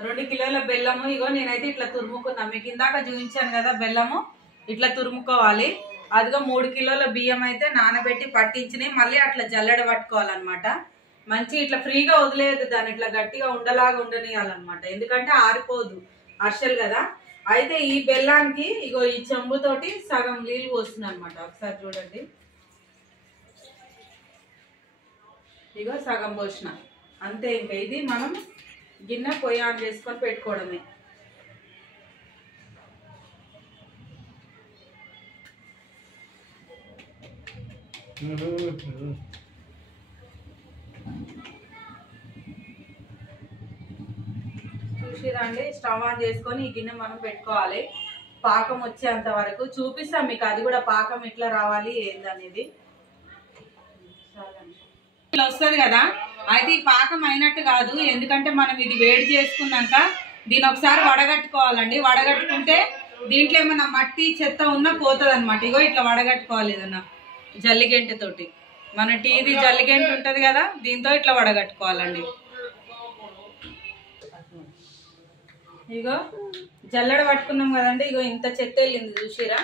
2 కిలోల బెల్లము ఇగో నేనైతే ఇట్లా తురుముకున్నా. మీకు ఇందాక చూపించాను కదా బెల్లము ఇట్లా తురుముకోవాలి. అదిగో 3 కిలోల బియ్యం అయితే నానబెట్టి పట్టించినాయి. మళ్ళీ అట్లా జల్లెడ పట్టుకోవాలన్నమాట. మంచి ఇట్లా ఫ్రీగా వదిలేదు, దాన్ని ఇట్లా గట్టిగా ఉండలాగా ఉండనియాలన్నమాట. ఎందుకంటే ఆరిపోదు అర్షలు కదా. అయితే ఈ బెల్లానికి ఇగో ఈ చెంబుతోటి సగం నీళ్ళు పోస్తుంది అనమాట. ఒకసారి చూడండి, ఇగో సగం పోసిన అంతే. ఇంకా ఇది మనం గిన్నె పొయ్యి ఆన్ చేసుకొని పెట్టుకోవడమే. చూసిరండి, స్టవ్ ఆన్ చేసుకొని ఈ గిన్నె మనం పెట్టుకోవాలి. పాకం వచ్చేంత వరకు చూపిస్తాం మీకు, అది కూడా పాకం ఎట్లా రావాలి ఏందనేది. ఇట్లా వస్తుంది కదా. అయితే ఈ పాకం అయినట్టు కాదు, ఎందుకంటే మనం ఇది వేడి చేసుకున్నాక దీని ఒకసారి వడగట్టుకోవాలండి. వడగట్టుకుంటే దీంట్లో ఏమన్నా మట్టి చెత్త ఉన్నా పోతుంది అనమాట. ఇగో ఇట్లా వడగట్టుకోవాలి ఏదన్నా జల్లిగెంట తోటి. మన టీది జల్లిగెంట ఉంటది కదా, దీంతో ఇట్లా వడగట్టుకోవాలండి. ఇగో జల్లెడ పట్టుకున్నాం కదండి. ఇగో ఇంత చెత్త వెళ్ళింది చూసిరా.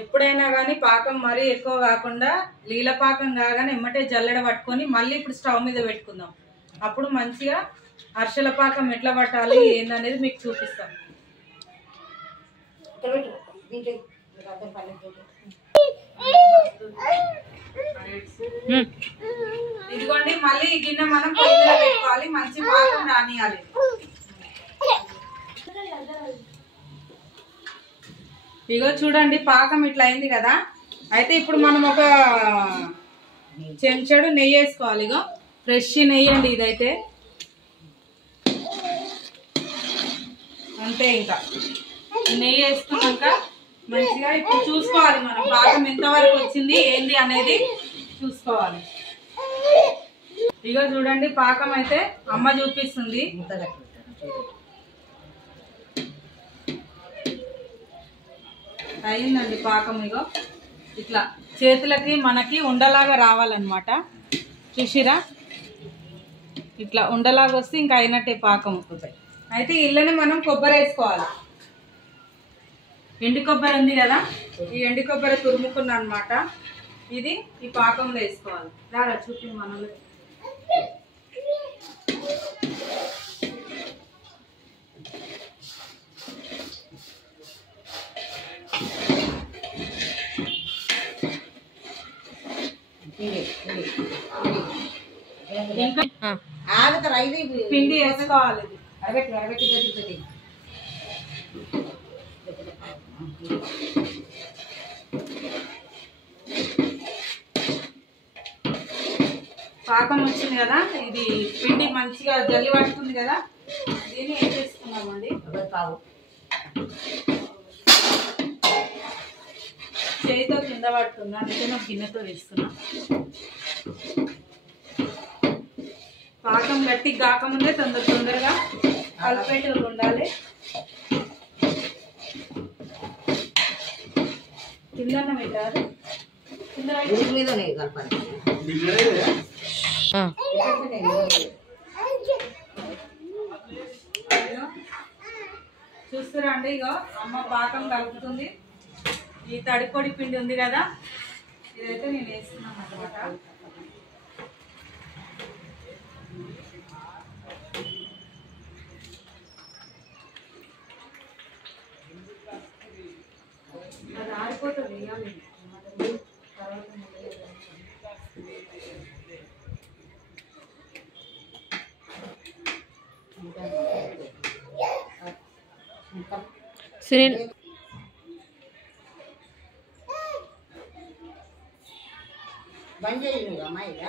ఎప్పుడైనా కానీ పాకం మరీ ఎక్కువ కాకుండా లీల పాకం కాగానే ఎమ్మటే జల్లెడ పట్టుకొని మళ్ళీ ఇప్పుడు స్టవ్ మీద పెట్టుకుందాం. అప్పుడు మంచిగా అర్షల పాకం ఎట్లా పట్టాలి ఏందనేది మీకు చూపిస్తాం. ఇదిగోండి, మళ్ళీ ఈ గిన్నె మనం పొయ్యి మీద పెట్టుకోవాలి. మంచి పాకం రానియాలి. ఇగో చూడండి, పాకం ఇట్లా అయింది కదా. అయితే ఇప్పుడు మనం ఒక చెంచాడు నెయ్యి వేసుకోవాలి. ఇగో ఫ్రెష్ నెయ్యి అండి ఇదైతే. అంతే, ఇంకా నెయ్యి వేసుకున్నాక మంచిగా ఇప్పుడు చూసుకోవాలి మనం పాకం ఎంతవరకు వచ్చింది ఏంది అనేది చూసుకోవాలి. ఇగో చూడండి, పాకం అయితే అమ్మ చూపిస్తుంది. అయిందండి పాకం. ఇగో ఇట్లా చేతులకి మనకి ఉండలాగా రావాలన్నమాట. చూసిరా, ఇట్లా ఉండలాగా వస్తే ఇంకా అయినట్టే పాకం. అయితే ఇళ్ళని మనం కొబ్బరి వేసుకోవాలి. ఎండు కొబ్బరి ఉంది కదా, ఈ ఎండు కొబ్బరి తురుముకున్నా అనమాట. ఇది ఈ పాకంలో వేసుకోవాలి. రారా చూపి మనలో. పిండి వేసుకోవాలి. పాకం వచ్చింది కదా, ఇది పిండి మంచిగా జల్లి పట్టుకుంది కదా, దీన్ని ఏం చేసుకున్నామండి. చేయితో కింద పడుతుందా, అందుకే నాకు గిన్నెతో వేసుకున్నా. పాకం గట్టి కాకముందే తొందరగా కలిపేటోళ్ళు ఉండాలి. కింద పెట్టారు, కింద మీదనే కలపాలి. చూస్తారా అండి, ఇగో అమ్మ పాకం కలుపుతుంది. ఈ తడిపొడి పిండి ఉంది కదా, ఇదైతే నేను వేస్తున్నాను అన్నమాట. అది ఆరిపోతుంది, వేయాలి. సునీల్ బంద్ చేయండి అమ్మాయిగా.